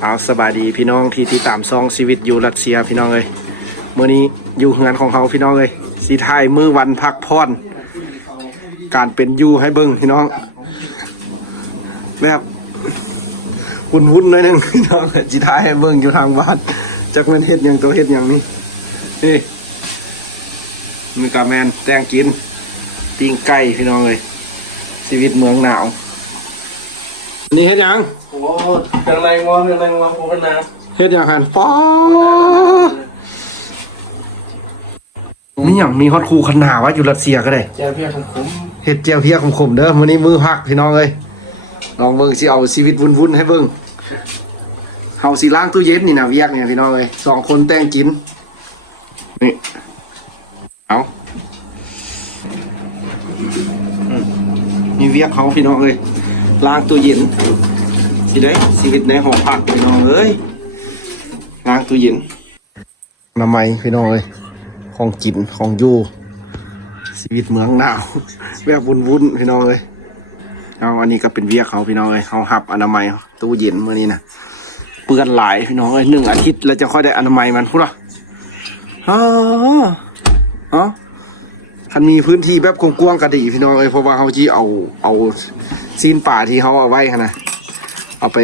เอาสบายดีพี่น้องที่ตามซองชีวิตอยู่รัสเซียพี่น้องเลยมื้อนี้อยู่งานของเขาพี่น้องเลยสีไทยมื้อวันพักผ่อนการเป็นอยู่ให้เบิ่งพี่น้องแบบวุ่นๆหน่อยนึงพี่น้องสีไทยให้เบิ่งอยู่ทางบ้านจักแม่นเฮ็ดหยังตัวเฮ็ดหยังนี่นี่มีกาแมนแตงกินปิ้งไก่พี่น้องเลยชีวิตเมืองหนาวนี่เฮ็ดหยังโอ้เครื่องในงัวผมเป็นนาเฮ็ดอย่างหันฟ้านี่อย่างมีฮอตคูขนาดว่าอยู่รัสเซียก็ได้เจ้าเพียของผม เฮ็ดเจียวเพียขมๆเด้อมื้อนี้มื้อพักพี่น้องเอ้ยลองเบิ่งสิเอาชีวิตวุ่นๆให้เบิ่งเฮาสิล้างตู้เย็นนี่นะเวียกเนี่ยพี่น้องเอ้ย2คนแต่งกินนี่เอานี่เวียกเขาพี่น้องเอ้ยล้างตู้เย็นสิได้ชีวิตในหอพักพี่น้องเอ้ยล้างตู้เย็นน้ำไม้พี่น้องเอ้ยของกินของอยู่ชีวิตเมืองหนาวแบบวุ่นๆพี่น้องเอ้ยเอาอันนี้ก็เป็นเวียกเขาพี่น้องเอ้ยเขาหับอนามัยตู้เย็นเมื่อนี้นะเปื้อนหลายพี่น้องเอ้ย1 อาทิตย์แล้วจะค่อยได้อนามัยมันพูดหรอคันมีพื้นที่แบบกว้างๆก็ดีพี่น้องเอ้ยเพราะว่าเขาจีเอาซีนป่าที่เขาเอาไว้นะเอาไป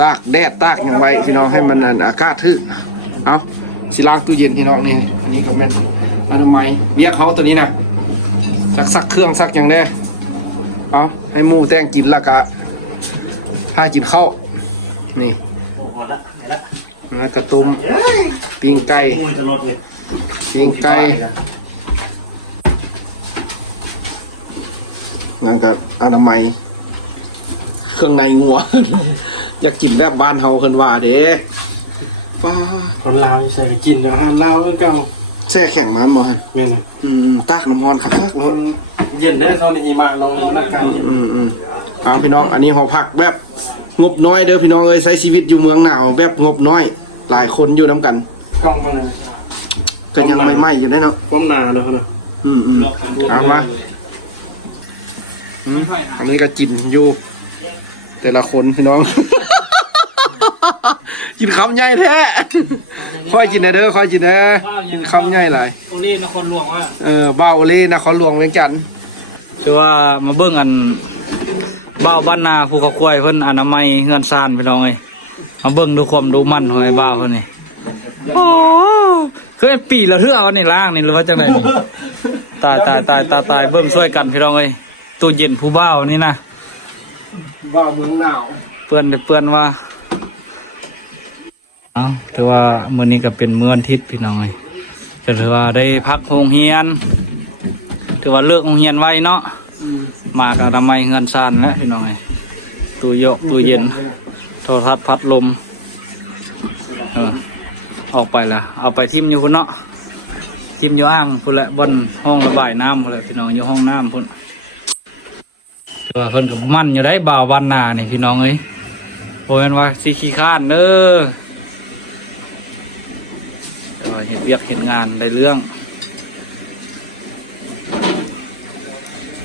ตากแดดตากอย่างไว้พี่น้องให้มันอากาศทึเอาสิล้างตู้เย็นพี่น้องนี่อันนี้ก็แม่นอนามัยเวียกเขาตัวนี้นะซักเครื่องซักอย่างแน่เอาให้หมูแต่งกินแล้วก็พากินข้าวนี่กระตุ้มปิ้งไก่นั่นก็อนามัยเครื่องในงัว อยากกินแบบบ้านเฮาเพิ่นว่าเด้ฟ้าคนลาวใส่กินอาหารลาวเก่าแช่แข็งมันบ่ฮะแม่นตากน้ำร้อนคักๆแล้วเย็นได้ตอนนี้มาลองนักการเอาพี่น้องอันนี้หอพักแบบงบน้อยเด้อพี่น้องเอ้ยใช้ชีวิตอยู่เมืองหนาวแบบงบน้อยหลายคนอยู่นำกันกล้องมันก็ยังไม่อยู่ได้เนาะก้มหน้าเนาะเอามาอันนี้ก็กินอยู่แต่ละคนพี่น้อง กินคำใหญ่แท้ค่อยกินนะเด้อค่อยกินนะกินคำใหญ่หลายโอเล่นครหลวงว่าบ้าโอเล่นครหลวงเวียงจันทน์คือว่ามาเบิ่งอันบ้าวบ้านนาภูเขาควายเพิ่นอนามัยเฮือนซ่านพี่น้องเอ้ยมาเบิ่งดูความดูมั่นของไอ้บ้าวเพิ่นนี่โอ้คือปีละเทื่อเอานี่ล้างนี่หรือว่าจังได๋นี่ตายเบิ่งช่วยกันพี่น้องเอ้ยตู้เย็นผู้บ้าวนี่นะบ้าเมืองหนาวเปื้อนว่าถือว่ามื้อนี้ก็เป็นมื้อวันอาทิตย์พี่น้องเอ้ยก็ถือว่าได้พักโรงเรียนถือว่าเลิกโรงเรียนไว้เนาะมากับอนามัยเฮือนซ่านแล้วพี่น้องเอ้ยตู้เย็นโทรทัศน์พัดลมออกไปละเอาไปทิ่มอยู่พุ่นเนาะทิ่มอยู่อ่างพุ่นแหละบนห้องระบายน้ำพุ่นแหละพี่น้องอยู่ห้องน้ำพุ่นถือว่าเพิ่นกับมั่นอยู่ได้บ่าววันนานี่พี่น้องเอ้ยโอ้ยว่าสิขี้ข้านเด้อเห็นเวียกเห็นงานได้เรื่อง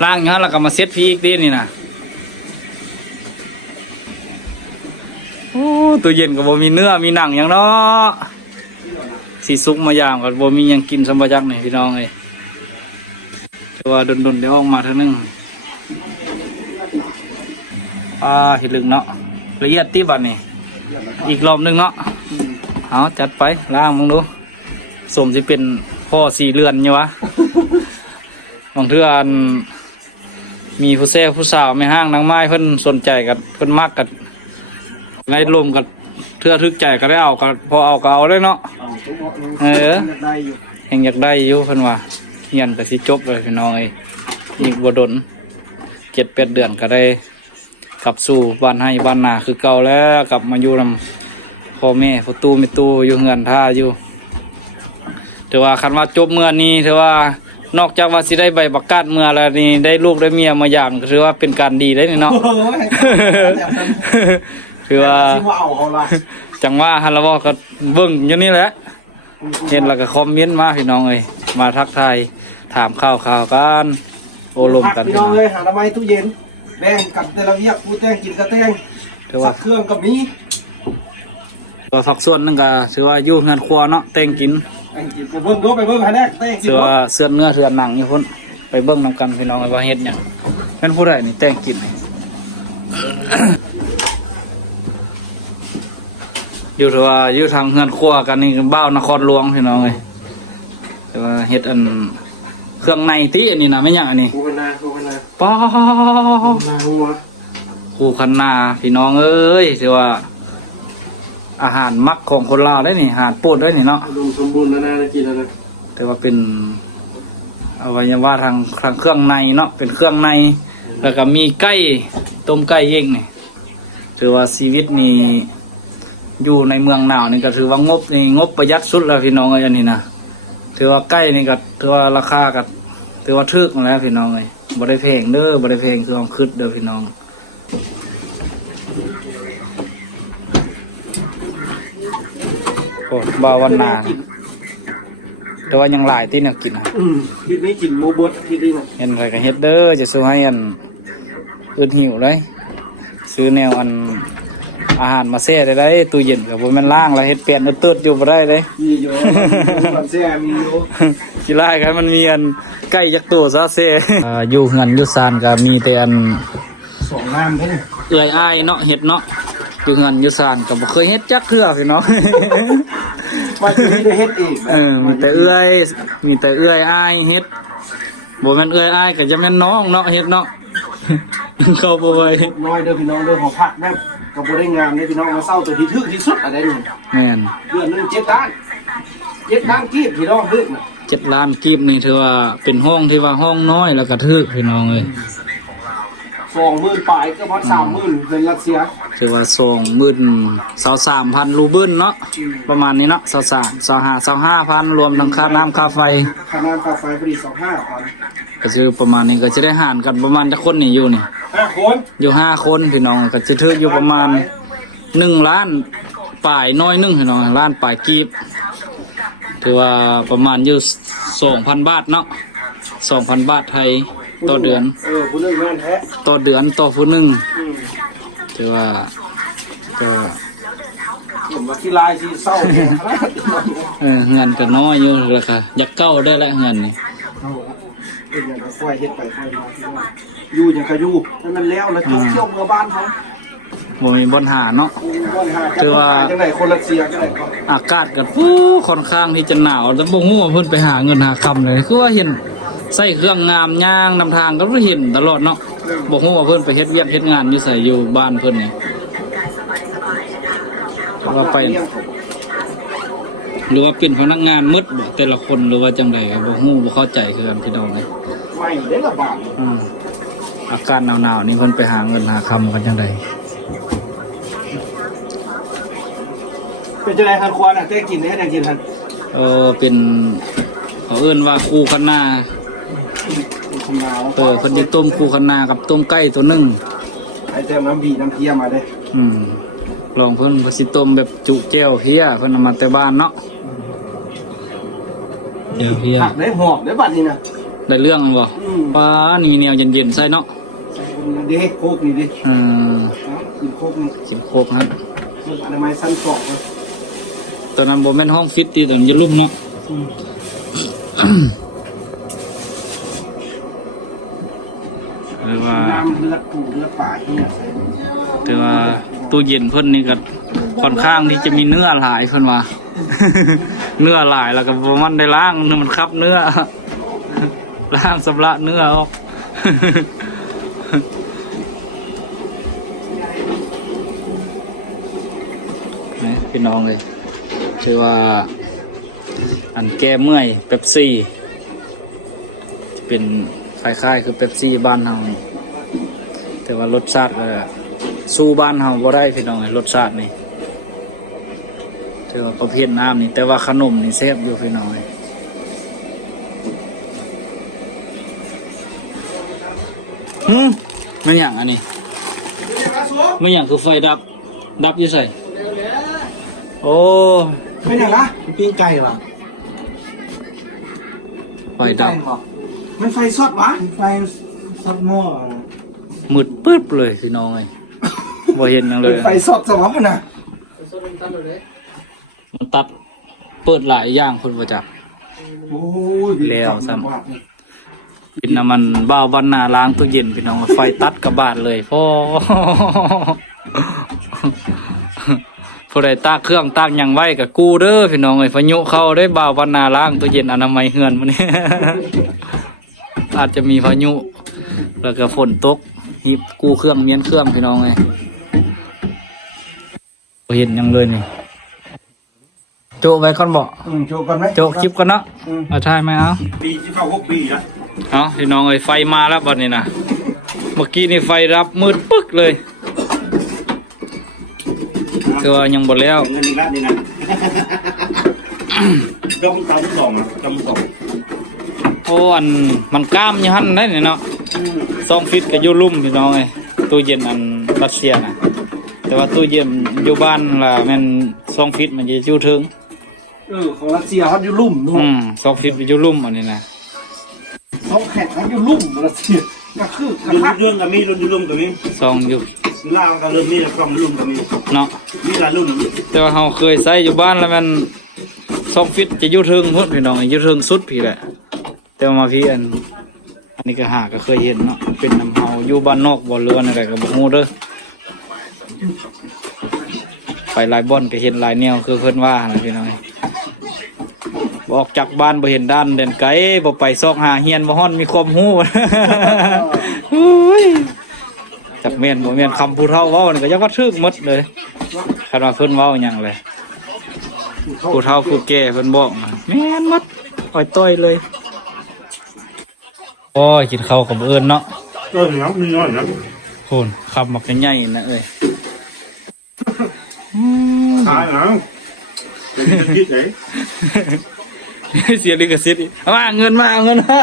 ล่างอย่างนั้นแล้วก็มาเซ็ตพีอีกทีนี่นะโอ้ตัวเย็นก็บ่มีเนื้อมีหนังอย่างเนาะสีซุกมาอย่างก็บ่มียังกินสมบัตินี่พี่น้องเอ้ยแต่ว่าดนๆเดี๋ยวออกมาเท่านึงเห็นลึงเนาะละเอียดตีบัดนี่อีกรอบนึงเนาะเอาจัดไปล้างมึงดูสมสิเป็นพ่อ4 เรือนเนี่ยวะบางเทื่อมีผู้สาวไม่ห้างนางไม้เพิ่นสนใจกันเพิ่นมักกันไล่ลมกันเทื่อทึกใจก็ได้เอากันพอเอาก็เอาได้เนาะยังอยากได้อยู่เพิ่นว่าเรียนก็สิจบเลยพี่น้องเอ้ยอีกบ่ดน 7-8 เดือนก็ได้กลับสู่บ้านให้บ้านนาคือเก่าแล้วกลับมาอยู่นำพ่อแม่พ่อตู่แม่ตู่อยู่เฮือนท่าอยู่ถือว่าคันว่าจบเมื่อนี้ถือว่านอกจากว่าสิได้ใบประกาศเมื่อแล้วนี่ได้ลูกได้เมียมาอย่างก็ถือว่าเป็นการดีได้เนาะคือว่าจังว่าฮัลโหลก็เบิ่งอยู่นี่แหละเห็นแล้วก็คอมเมนต์มาพี่น้องเอ้ยมาทักทายถามข่าวกันโอลมกันพี่น้องเอ้ยหาทำไมตู้เย็น แบ่งกันแต่ละเวียกผู้แต่งกินกระแต่ง ถือ สั ว่า กเครื่องกับนี้ ตัวฝักส่วนนึงก็ถือว่าอยู่งานครัวเนาะแต่งกิน แต่งกินไปเบิ่งดูไปเบิ่งให้แน่แต่งกิน ถือว่าเสื้อเนื้อเถื่อนหนังอยู่พุ่นไปเบิ่งนำกันพี่น้องว่าเฮ็ดหยังเป็นผู้ใดนี่แต่งกินนี่ อยู่ถือว่าอยู่ทางงานครัวกันนี่บ้าวนครหลวงพี่น้องเอ้ยแต่ว่าเฮ็ดอันเครื่องในติอันนี้นะไม่หยังอันนี้ คูกันนาคูกันนา ป้อ นาหัว คูคันนาพี่น้องเอ้ยถือว่า อาหารมักของคนลาวได้นี่อาหารโปรดได้นี่เนาะ อุดมสมบูรณ์แล้วนะได้กินแล้วนะ แต่ว่าเป็นอวัยวะทางเครื่องในเนาะเป็นเครื่องใน แล้วก็มีไก่ต้มไก่เองนี่ถือว่าชีวิตนี่อยู่ในเมืองหนาวนี่ก็ถือว่างบนี่งบประหยัดสุดแล้วพี่น้องเอ้ยอันนี้นะถือว่าไก่นี่ก็ถือว่าราคาก็ถือว่าถูกแล้วพี่น้องเอ้ยบ่ได้แพงเด้อบ่ได้แพงคือเอาคิดเด้อพี่น้องโอ้บ่าวันนาแต่ว่ายังหลายที่แนวกินนะ คิดนี้กินโมเบิร์ตคิดนี้นะ เห็นไรก็เฮ็ดเด้อจะซื้อให้อันอึดหิวเลยซื้อแนวอันอาหารมาแช่ได้ตู้เย็นกับบ่แม่นล่างแล้วเฮ็ดเปลี่ยนตืดอยู่บ่ได้เลย มีอยู่ความแซ่มีอยู่ สิลายกันมันมีอันใกล้จักตัวซะแซ่อยู่เฮือนอยู่ซานก็มีแต่อัน สองน้ำเท่านี้ เอื้อยอ้ายเนาะเฮ็ดเนาะอยู่เฮือนอยู่ซานก็บ่เคยเฮ็ดจักเทื่อพี่น้อง ว่าจะได้เฮ็ดอีก มีแต่เอื้อยอ้ายเฮ็ดบ่แม่นเอื้อยอ้ายก็จะแม่นน้องเนาะเฮ็ดเนาะ เข้าบ่ไหว น้อยเด้อพี่น้องเด้อของผักแม่ก็บ่ได้งามเด้อพี่น้องมาเศร้าตัวที่ถึกที่สุดอะไรนี่ แม่น เดือนหนึง7 ล้านกีบพี่น้องถึกน่ะ 7 ล้านกีบนี่ถือว่าเป็นห้องที่ว่าห้องน้อยแล้วก็ทึกพี่น้องเอ้ย 20,000ปลายก็พอ30,000เป็นรัสเซีย ถือว่า23,000รูเบิลเนาะประมาณนี้เนาะ25,000รวมทั้งค่าน้ำค่าไฟ ค่าน้ำค่าไฟพอดี25,000 ก็คือประมาณนี้ก็จะได้หารกันประมาณจักคนนี่อยู่นี่ 5 คน อยู่5คนพี่น้องก็จะถืออยู่ประมาณ1 ล้านปลายน้อยหนึงพี่น้องล้านปลายกีบถือว่าประมาณอยู่ 2,000 บาทเนาะ 2,000 บาทไทยต่อเดือน ผู้นึงแม่นแท้ ต่อเดือนต่อผู้หนึ่งถือว่าก็ ผมว่าที่ลายสิเศร้าแท้ขนาดนี้ เงินก็น้อยอยู่ราคาอยากเก้าได้ละเงินนี่ เป็นอย่างก็ค่อยเฮ็ดไปค่อยมาพี่น้องอยู่จังก็อยู่ให้มันแล้วแล้วเที่ยวเมืองบ้านเขา บ่มีปัญหาเนาะ ถือว่าจังได๋คนรัสเซียจังได๋ก็ อากาศก็ค่อนข้างที่จะหนาวแต่บ่ฮู้ว่าเพิ่นไปหาเงินหาคำเลยคือว่าเห็นใส่เครื่องงามย่างนำทางก็เห็นตลอดเนาะบ่ฮู้ว่าเพิ่นไปเฮ็ดเวียกเฮ็ดงานอยู่ไสอยู่บ้านเพิ่นนี่ว่าไปหรือว่าเป็นพนักงานมืดบ่แต่ละคนหรือว่าจังไดก็บ่ฮู้บ่เข้าใจคือกันพี่น้องเอ้ย ไม่ได้ละบาท อากาศหนาวๆนี่เพิ่นไปหาเงินหาคำกันจังได เป็นจังได๋คันควรน่ะแต่กินได้ได้กินทัน เป็นเขาเอิ้นว่าคูคันนา คุณนา เพิ่นสิต้มคูคันนากับต้มไก่ตัวหนึง ไอ้เจ้าน้ำบีน้ำเทียมาเด้ ลองเพิ่นก็สิต้มแบบจุแก้วเฮียเพิ่นเอามาแต่บ้านเนาะแก้วเฮีย ผักได้หอมได้บัดนี้น่ะ ได้เรื่องบ่ป้านี่มีแนวเย็นๆใส่เนาะ เด้โคกนี่ดิ กินโคกนี่ กินโคกนะ อนามัยชั้น2นะ ตอนนั้นบ่แม่นห้องฟิตติตอนจะลุ่มเนาะหรือว่า น้ำเลือดปูเลือดป่าที่เนี่ยใส่ แต่ว่าตู้เย็นเพิ่นนี่ก็ค่อนข้างที่จะมีเนื้อหลายเพิ่นว่า เนื้อหลายแล้วก็บ่มันได้ล้างเนื้อมันคับเนื้อ ล้างสำระเนื้อออก นี่พี่น้องเลยชื่อว่าอันแก้เมื่อยเป๊ปซี่เป็นคล้ายๆคือเป๊ปซี่บ้านเฮานี่แต่ว่ารสชาติก็สู้บ้านเฮาบ่ได้พี่น้องรสชาตินี่ถือว่าประเภทน้ำนี่แต่ว่าขนมนี่แซ่บอยู่พี่น้องมันอย่างอันนี้มันอย่างคือไฟดับอยู่ใส่โอ้ ไม่อย่างละปิ้งไก่ล่ะ ไฟดับ มันไฟสดวะไฟสดหม้อ มืดปึ๊บเลยพี่น้องเลยบ่เห็นหยังเลย ไฟสดสมองนะ มันตัดเปิดหลายอย่างคนบ่จัก โอ้ย แล้วซ้ำ เป็นน้ำมันบ้าววันนาล้างตู้เย็นพี่น้องไฟตัดกับบาดเลยพ่อ ผู้ใดตากเครื่องตากหยังไว้กับกูเด้อพี่น้องไอ้พายุเข้าได้บ้าววันนาล้างตู้เย็นอนามัยเฮือนมื้อนี้ อาจจะมีพายุแล้วก็ฝนตกนี่กู้เครื่องเมียนเครื่องพี่น้องไงบ่เห็นหยังเลยนี่โจไว้ก่อนบ่ โชว์ก่อนไหม โจคลิปก่อนเนาะเอาถ่ายไหมเอา ปีที่เข้า6 ปีนะ เอาพี่น้องเอ้ยไฟมาแล้วบัดนี้นะเมื่อกี้นี่ไฟรับมืดปึ๊กเลยคือว่ายังบ่แล้ว เงินอีกแล้วนี่นะจมเตาที่สองจมสอง โอ้อันมันกล้ามอยู่หั่นได้นี่เนาะ2 ฟิตก็อยู่ลุ่มพี่น้องเอ้ยตู้เย็นอันรัสเซียน่ะแต่ว่าตู้เย็นอยู่บ้านล่ะแม่น2 ฟิตมันจะอยู่ถึง ของรัสเซียเขาอยู่ลุ่มนู่น 2 ฟิตอยู่ลุ่มอันนี้นะ เขาแข่งเขาอยู่ลุ่มรัสเซียก็คือรุ่นเรื่องกับมีรุ่นอยู่ลุ่มกับมี 2อยู่ ล่างกับรุ่นนี้กล่องลุ่มกับมี เนาะ มีหลายรุ่น แต่ว่าเฮาเคยใช้อยู่บ้านแล้วมัน2 ฟิตจะอยู่ถึงพุ่นพี่น้องอยู่ถึงสุดพี่แหละแต่ว่ามาพี่อันนี้ก็หาก็เคยเห็นเนาะเป็นน้ำเฮาอยู่บ้านนอกบ่เรือนอะไรก็บ่ฮู้เด้อไปหลายบ่อนก็เห็นหลายแนวคือเพิ่นว่านะพี่น้องออกจากบ้านบ่เห็นด้านเดินไกลบ่ไปซอกหาเฮียนบ่ฮ้อนมีความรู้ อุ้ยจักแม่นบ่แม่นคำผู้เฒ่าเว้านี่ก็ยังว่าถึกหมดเลยคันว่าเพิ่นเว้าหยังเลยผู้เฒ่าผู้แก่เพิ่นบอกมาแม่นหมดอ้อยต้อยเลยโอ้ยกินข้าวกับเอิ้นเนาะ ครับมีน้อยนะ โคนขับมักใหญ่ๆนะเอ้ย ขายนะคิดไหน เสียลิขสิทธิ์อีกเอามาเงินมาเอาเงินมา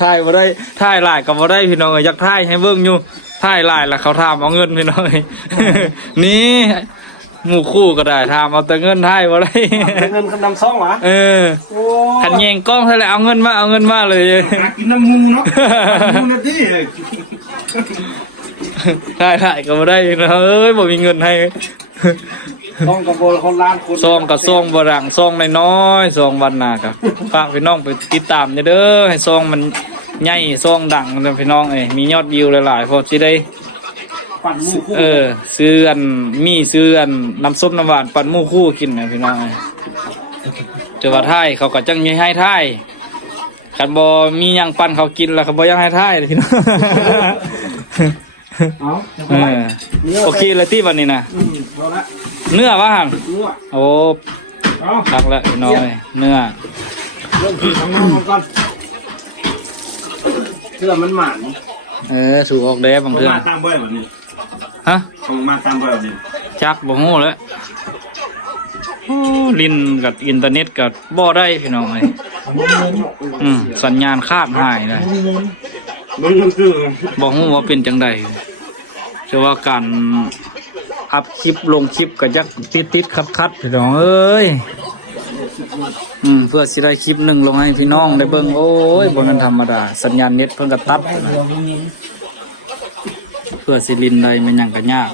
ถ่ายบ่ได้ถ่ายหลายก็บ่ได้พี่น้องเอ้ยอยากถ่ายให้เบิ่งอยู่ถ่ายหลายแล้วเขาถามเอาเงินพี่น้องเอ้ย นี่หมู่คู่ก็ได้ถามเอาแต่เงินถ่ายบ่ได้ เงินคันนำซ่องหรอ เออคันแยงกล้องเท่าไหร่เอาเงินมาเลย กินน้ำมูเนาะมูนาที ถ่ายก็บ่ได้พี่น้องเอ้ยบ่มีเงินให้ ซ่องกับโบคนล้านคน ซองกับซองบรังซองน้อยๆซองวันนาครับฝากพี่น้องไปติดตามเด้อให้ซองมันใหญ่ซองดังนะพี่น้องเอ้ยมียอดวิวหลายๆพอสิได้ ปั่นมูคู่ ซื้ออันซื้ออันน้ำส้มน้ำหวานปั่นหมู่คู่กินนะพี่น้องเอ้ยเจอว่าท้ายเขาก็จังมีให้ท้ายคันบ่มีหยังปั่นเขากินแล้วเขาบ่ยังให้ท้ายเลยพี่น้อง โอเคเลยที่วันนี้นะ เอาละ เนื้อว่าหั่น เนื้อ โอ้ เอา ตักแล้วพี่น้องเอ้ยเนื้อ เริ่มกินของน้องก่อนเชื่อมันหมัน ถูกออกแล้วบางเรื่อง มาตามบ่อยแบบนี้ ฮะ เขามาตามบ่อยแบบนี้ จักบ่ฮู้แล้วโอ้ลิ้นกับอินเทอร์เน็ตกับบ่ได้พี่น้องเอ้ยสัญญาณขาดหายเลย มันคือ บ่ฮู้ว่าเป็นจังได๋แต่ว่าการอัพคลิปลงคลิปก็จักติดๆขัดๆพี่น้องเอ้ยเพื่อสิได้คลิปหนึงลงให้พี่น้องได้เบิ่งโอ้ยบ่แม่นธรรมดาสัญญาณเน็ตเพิ่นก็ตัดนะเพื่อสิลินได้มันหยังก็ยาก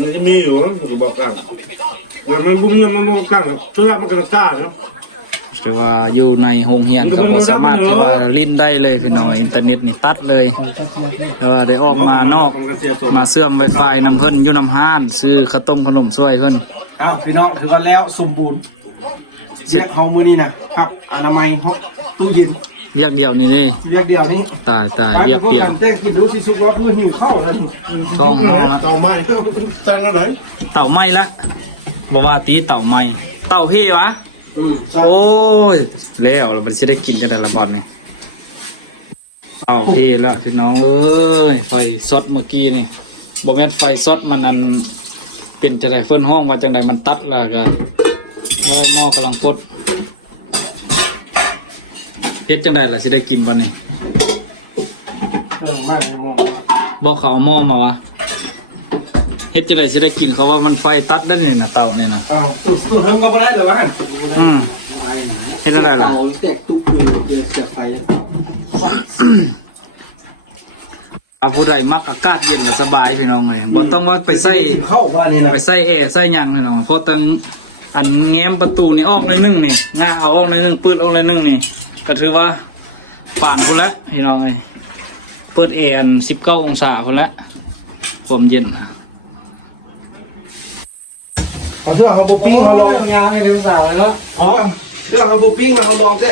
มันจะมีอยู่ผมบอกกันมันบุ้มเงินมันบอกกันเชื่อมันก็กล้าเนาะ แต่ว่าอยู่ในโรงเรียนก็บ่สามารถที่ว่าลิ้นได้เลยพี่น้องอินเทอร์เน็ตนี่ตัดเลยแต่ว่าได้ออกมานอกมาเสื่อมไวไฟนำเพิ่นอยู่นำห้านซื้อข้าวต้มขนมช่วยเพิ่น อ้าวพี่น้องถือว่าแล้วสมบูรณ์เรียกเฮามือนี่นะครับอนามัยห้องตู้เย็น เรียกเดียวนี่นี่ เรียกเดียวนี้ ตาย ไป เรียก พวก เดียว กันเต้นกินดูสิสุกแล้วเพื่อหิวข้าวแล้ว ช่องละ เต่าไม้แจ้งอะไร เต่าไหม้ละบ่ว่าตีเต่าไหม้เต่าพี่วะ โอ้ยแล้วเราสิได้กินกันแต่ละบอลนี่เต่าพี่แล้วพี่น้องเอ้ยไฟซดเมื่อกี้นี่บ่แม่นไฟซดมันอันเป็นจังได๋เพิ่นห้องว่าจังได๋มันตัดแล้วก็หม้อกำลังปดเฮ็ดจังได๋ล่ะสิได้กินบัดนี้ ไม่มอง บอกเขาเอาหม้อมาวะเฮ็ดจังได๋สิได้กินเขาว่ามันไฟตัดได้นี่นะเต่านี่นะ อ้าวตู้เฮิงก็ไม่ได้เลยวะ เฮ็ดอะไรล่ะ เต่าแตกตุ๊กเลยเจอเสียบไฟ ผู้ใดมักอากาศเย็นและสบายพี่น้องเลยบ่ต้องว่าไปใส่ เข้าว่านี่นะ ไปใส่แอร์ใส่หยังพี่น้องเพราะตั้งอันแง้มประตูนี่ออกเลยนึงนี่ง่าเอาออกเลยนึงปืดออกเลยนึงนี่ก็ถือว่าป่านพุ่นละพี่น้องเลยเปิดแอร์อัน19 องศาพุ่นละความเย็นนะ เอาเสื้อเขาบุปิ้งเขาลอง งานให้ดูสาวเลยเนาะ อ๋อเสื้อเขาบุปิ้งมาเขาลองเด้